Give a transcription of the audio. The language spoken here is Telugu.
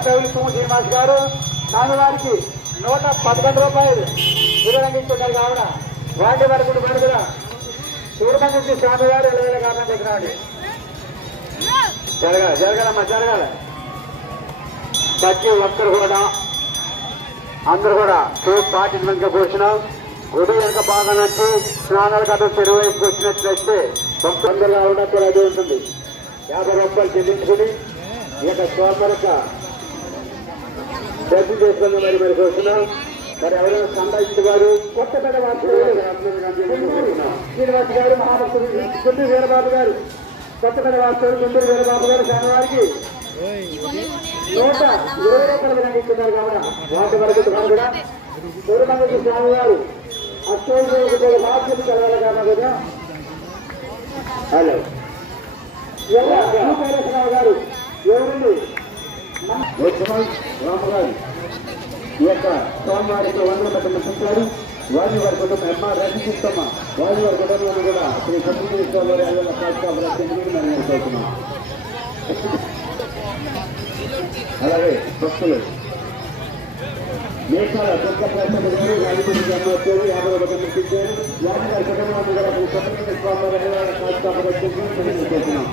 వరకవి తుమ్ము శ్రీనివాస్ గారు స్వామివారికి 111 రూపాయలు విలువలంగిస్తున్నారు కావున వాటి వరకు కూడా సూర్యమంగళ స్వామివారు ఎలవేల కారణం పెట్టినాడు. జరగాలమ్మా జరగాలి. ప్రతి ఒక్కరు కూడా అందరూ కూడా పార్టీ వెనుక కూర్చున్నాం. గుడి వెనుక బాగా నుంచి స్నానాల కథ చెరువు వైపుకి వచ్చినట్లయితే తొందరగా ఉన్నప్పుడు అది ఉంటుంది. 50 రూపాయలు చెల్లించుకుని ఈ యొక్క సోమరక దర్శనం చేసుకుని మరి కూర్చున్నాం. మరి ఎవరైనా సంపాదించిన వారు కొత్తపేట శ్రీనివాస్ గారు, మహాభక్తులు గుంటూరు వీరబాబు గారు, కొత్తపేట వాస్తవులు గుంటూరు వీరబాబు గారు స్వామివారికి 120 రూపాయలు వినియోగిస్తున్నారు కావున వాటి వరకు కూడా సూర్యమంగళ స్వామి గారు అష్టోత్తర బాధ్యత కలగాలి కావున కదా. హలో రామరావు గారు ఎవరండి రామగారు ఈ యొక్క స్వామివారికి 100 మంది చూస్తారు. వారి వారి కుటుంబం ఎంఆర్ రక్షిస్తమ్మ వారి వారి కుటుంబంలో కూడా శ్రీ సత్యనారాయణ మనం కోరుతున్నాం. అలాగే భక్తులు మేఘాల కొత్త ప్రజలు గారు రాజకీయ జన్మోత్సవం 50 రూపాయలు ఇచ్చారు. వారి వారి కుటుంబంలో కూడా శ్రీ సత్యనారాయణ స్వామి కోరుతున్నాం.